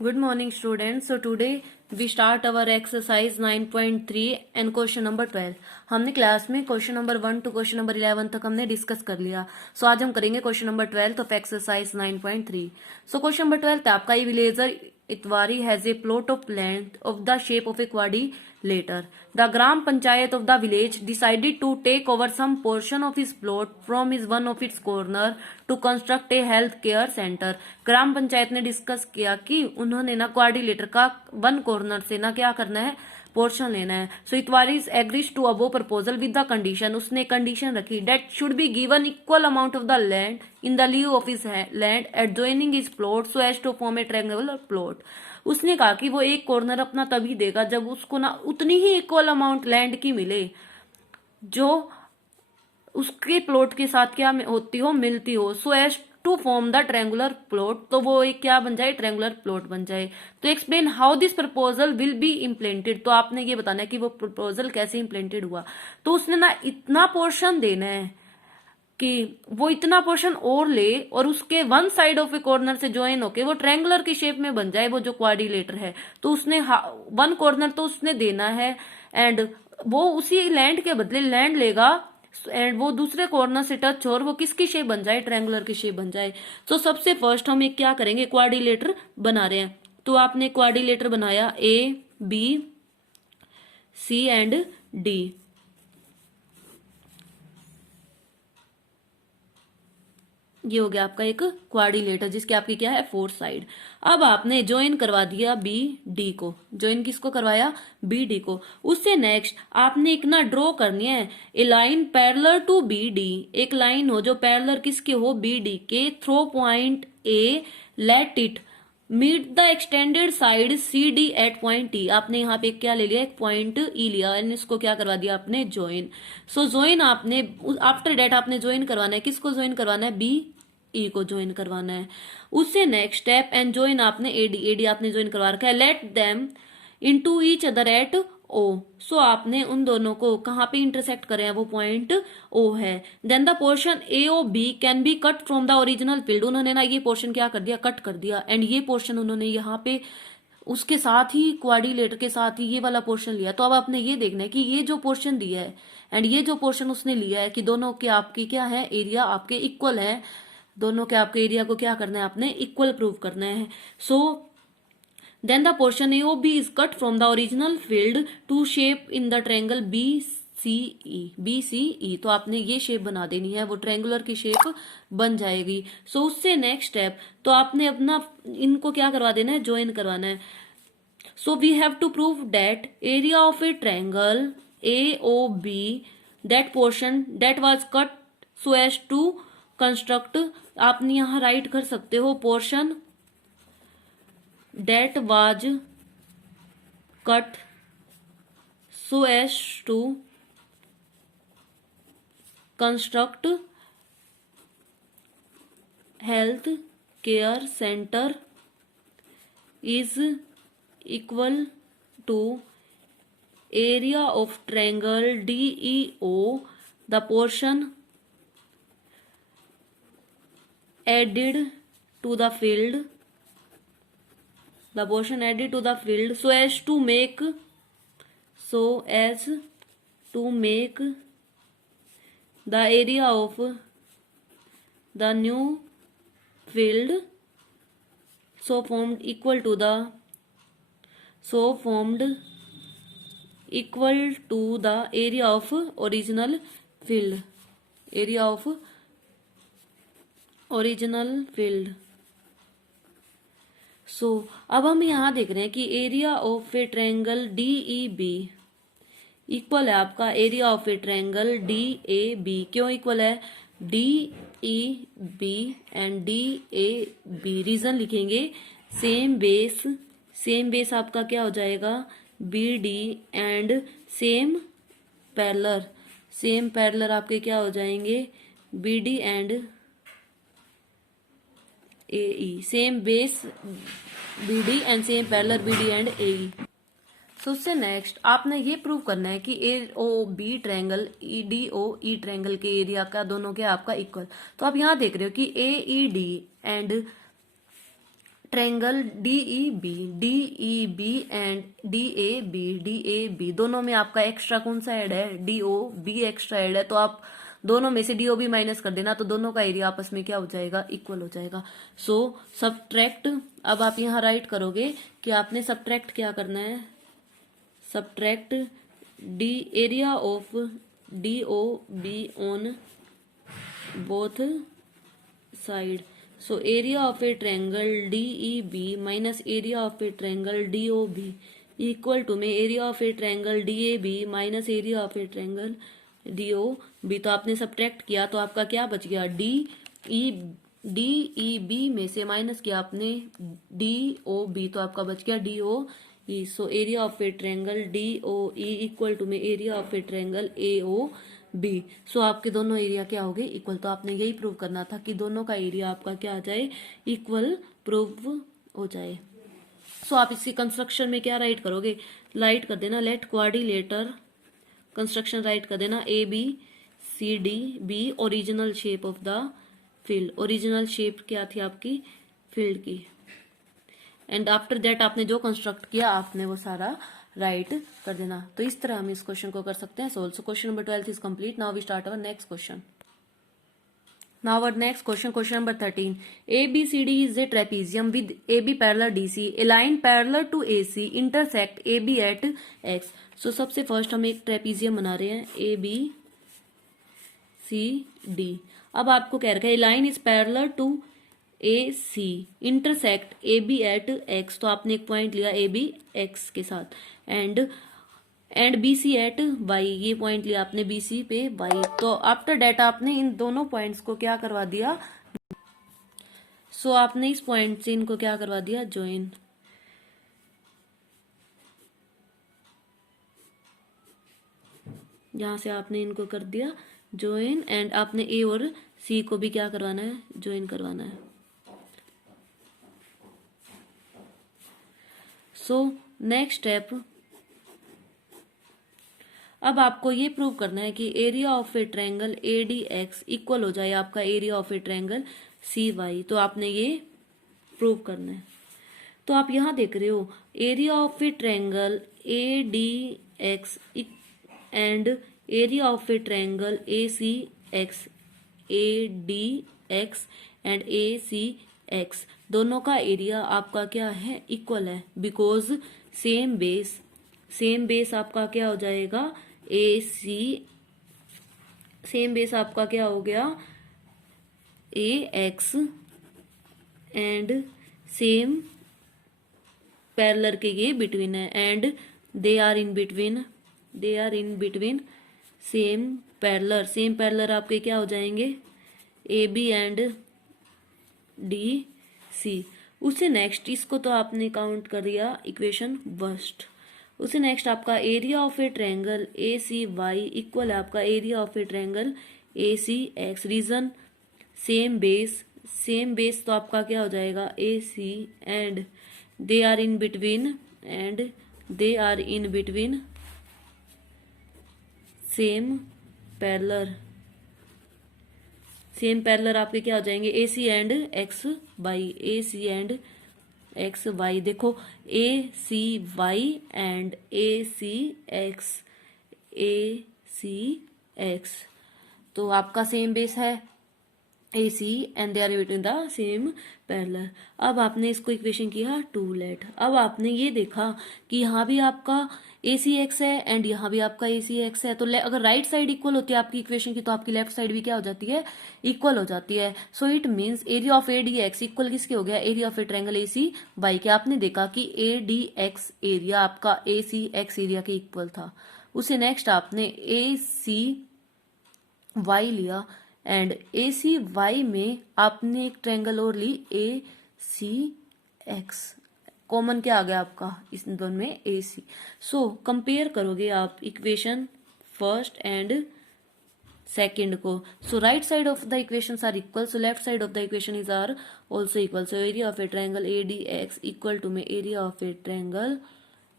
Good morning, students. So today we start our exercise 9.3 and question number 12. हमने class में question number 1 to question number 11 तक हमने discuss कर लिया. सो आज हम करेंगे question number 12 of exercise 9.3. So question number 12 आपका ये villager Itwari has a plot of land of the shape of a quadrilateral. The Gram Panchayat of the village decided to take over some portion of his plot from his one of its corner to construct a health care center. ग्राम पंचायत ने discuss किया कि उन्होंने ना quadrilateral का one corner से ना क्या करना है, पोर्शन लेना है. So Itwari agrees to above proposal with the condition, उसने कंडीशन रखी that should be given equal amount of the land in the lieu of his land adjoining his plot so as to form a triangular plot. उसने कहा कि वो एक corner अपना तभी देगा जब उसको ना उतनी ही इक्वल अमाउंट लैंड की मिले जो उसके प्लॉट के साथ क्या होती हो, मिलती हो. So as to form the triangular plot, तो वो एक क्या बन जाए, ट्रायंगुलर प्लॉट बन जाए. तो explain how this proposal will be इम्प्लेंटेड, तो आपने ये बताना है कि वो प्रपोजल कैसे इम्प्लेंटेड हुआ. तो उसने ना इतना पोर्शन देना है कि वो इतना पोर्शन और ले और उसके one side of A corner से ज्वाइन होके वो ट्रायंगुलर की शेप में बन जाए, वो जो क्वाड्रिलेटर है. तो उसने वन कॉर्नर तो उसने देना है एंड वो उसी लैंड के बदले लैंड लेगा एंड वो दूसरे कॉर्नर से टच और वो किसकी शेप बन जाए, ट्रायंगुलर की शेप बन जाए. तो सबसे फर्स्ट हम एक क्या करेंगे, क्वाड्रिलेटर बना रहे हैं. तो आपने क्वाड्रिलेटर बनाया A B C and D. ये हो गया आपका एक क्वाड्रिलेटर जिसकी आपकी क्या है, फोर साइड. अब आपने ज्वाइन करवा दिया बी डी को. ज्वाइन किसको करवाया, बी डी को. उससे नेक्स्ट आपने एक ना ड्रॉ करनी है a line parallel to B D. एक लाइन हो जो पैरेलल किसके हो, बी डी के. Through point A let it meet the extended side C D at point E. आपने यहाँ पे क्या ले लिया, एक पॉइंट ई लिया एंड इसको क्या करवा दिया आपने, ज्वाइन. सो ज्वाइन आपने आफ्टर डेट आपने ज्वाइन करवाना है, किसको ज्वाइन करवाना है, बी ई को ज्वाइन करवाना है. उससे नेक्स्ट स्टेप एंड ज्वाइन आपने एडी. एडी आपने ज्वाइन करवा रखा है. Let them into each other at O. So आपने उन दोनों को कहाँ पे इंटरसेक्ट करे हैं, वो पॉइंट ओ है. Then the portion A O B can be cut from the original field. उन्होंने ना ये पोर्शन क्या कर दिया, कट कर दिया एंड ये पोर्शन उन्होंने यहाँ पे उसके साथ ही क्वाड्रिलेटर के साथ ही ये वाला पोर्शन लिया. तो अब आपने ये देखना है कि ये जो पोर्शन दिया है एंड ये जो पोर्शन उसने लिया है कि दोनों के आपकी क्या है, एरिया आपके इक्वल है. दोनों के आपके एरिया को क्या करना है, आपने इक्वल प्रूव करना है. So then the portion A O B is cut from the original field to shape in the triangle B C E. B C E तो आपने ये शेप बना देनी है, वो ट्रायंगुलर की शेप बन जाएगी. सो उससे नेक्स्ट स्टेप तो आपने अपना इनको क्या करवा देना है, ज्वाइन करवाना है. So we have to prove that area of a triangle A O B that portion that was cut so as to construct. आपने यहां राइट कर सकते हो portion that was cut so as to construct health care centre is equal to area of triangle D E O. The portion added to the field, the portion added to the field so as to make the area of the new field so formed equal to the area of original field, area of original field. So अब हम यहां देख रहे हैं कि area of a triangle D E B equal है आपका area of a triangle D A B. क्यों इक्वल है, D E B and D A B. Reason लिखेंगे सेम बेस आपका क्या हो जाएगा, B D and same parallel आपके क्या हो जाएंगे, B D and AE. Same base BD and same parallel BD and AE. सो उससे नेक्स्ट आपने ये प्रूव करना है कि AOB ट्रायंगल EDOE ट्रायंगल के एरिया का दोनों के आपका इक्वल. तो आप यहाँ देख रहे हो कि AED and triangle DEB and DAB दोनों में आपका एक्स्ट्रा कौन सा ऐड है, DOB एक्स्ट्रा ऐड है, तो आप दोनों में से DOB माइनस कर देना, तो दोनों का एरिया आपस में क्या हो जाएगा, इक्वल हो जाएगा। सो सबट्रैक्ट, अब आप यहाँ राइट करोगे कि आपने सबट्रैक्ट क्या करना है, subtract area of DOB on both side. So area of a triangle DEB minus area of a triangle DOB equal to में area of a triangle DAB minus area of a triangle DOB। तो आपने subtract किया तो आपका क्या बच गया, DEB में से माइनस किया आपने DOB, तो आपका बच गया DOE। So area of a triangle DOE equal to में area of a triangle AOB। So आपके दोनों एरिया क्या हो गए, इक्वल। तो आपने यही प्रूव करना था कि दोनों का एरिया आपका क्या आ जाए, इक्वल प्रूव हो जाए। सो आप इसकी कंस्ट्रक्शन में क्या राइट करोगे, राइट कर देना लेट क्वाड्रिलेटर कंस्ट्रक्शन, राइट कर देना ABCD original shape of the field. Original shape क्या थी आपकी फील्ड की, एंड आफ्टर दैट आपने जो कंस्ट्रक्ट किया आपने वो सारा राइट कर देना। तो इस तरह हम इस क्वेश्चन को कर सकते हैं solve. So question number 12 is complete. Now we start our next question. Now our next question, question number 13. ABCD is a trapezium with AB parallel DC. A line parallel to AC intersect AB at X. So सबसे first हम एक trapezium बना रहे हैं ABCD। अब आपको कह रखा है line is parallel to AC intersect AB at X। तो आपने एक पॉइंट लिया AB X के साथ, एंड BC एट Y, ये पॉइंट लिया आपने BC पे Y। तो आफ्टर डेट आपने इन दोनों पॉइंट्स को क्या करवा दिया, सो आपने इस पॉइंट से इनको क्या करवा दिया, ज्वाइन। यहां से आपने इनको कर दिया ज्वाइन, एंड आपने A और C को भी क्या करवाना है, ज्वाइन करवाना है। सो नेक्स्ट स्टेप, अब आपको ये प्रूव करना है कि area of a triangle ADX equal हो जाए आपका area of a triangle CY। तो आपने ये प्रूव करना है। तो आप यहां देख रहे हो area of a triangle ADX and area of a triangle ACX, ADX and ACX दोनों का एरिया आपका क्या है, इक्वल है, बिकॉज सेम बेस आपका क्या हो जाएगा AC, सेम बेस आपका क्या हो गया AX, एंड सेम पैरेलल के ये बिटवीन है, and they are in between same parallel आपके क्या हो जाएंगे AB एंड DC। उससे नेक्स्ट इसको तो आपने काउंट कर दिया इक्वेशन फर्स्ट। उससे नेक्स्ट आपका area of a triangle ACY equal है आपका area of a triangle ACX। Reason same base तो आपका क्या हो जाएगा AC, and they are in between same parallel आपके क्या हो जाएंगे AC एंड XY। देखो ACY एंड ACX तो आपका सेम बेस है AC and they are between the same parallel. अब आपने इसको इक्वेशन किया 2 लेट। अब आपने ये देखा कि यहाँ भी आपका ACX है एंड यहाँ भी आपका ACX है, तो अगर राइट साइड इक्वल होती है आपकी इक्वेशन की तो आपकी लेफ्ट साइड भी क्या हो जाती है, इक्वल हो जाती है। So it means area of ADX equal किसके हो गया, area of a triangle ACY के। आपने देखा कि ADX एरिया आपका ACX एरिया के इक्वल था। उसे नेक्स्ट आपने ACY लिया, एंड ACY में आपने एक ट्रायंगल और ली ACX, कॉमन क्या आ गया आपका इस दोनों में AC। सो कंपेयर करोगे आप इक्वेशन फर्स्ट एंड सेकंड को। So right side of the equations are equal, so left side of the equation is are also equal. So area of a triangle ADX equal to में area of a triangle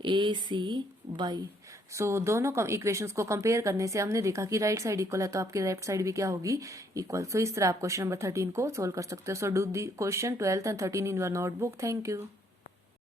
ACY। So दोनों equations को compare करने से हमने देखा कि right side equal है तो आपकी लेफ्ट साइड भी क्या होगी, इक्वल। सो इस तरह आप क्वेश्चन नंबर 13 को सोल्व कर सकते हो। So do the question 12 and 13 in your notebook. Thank you.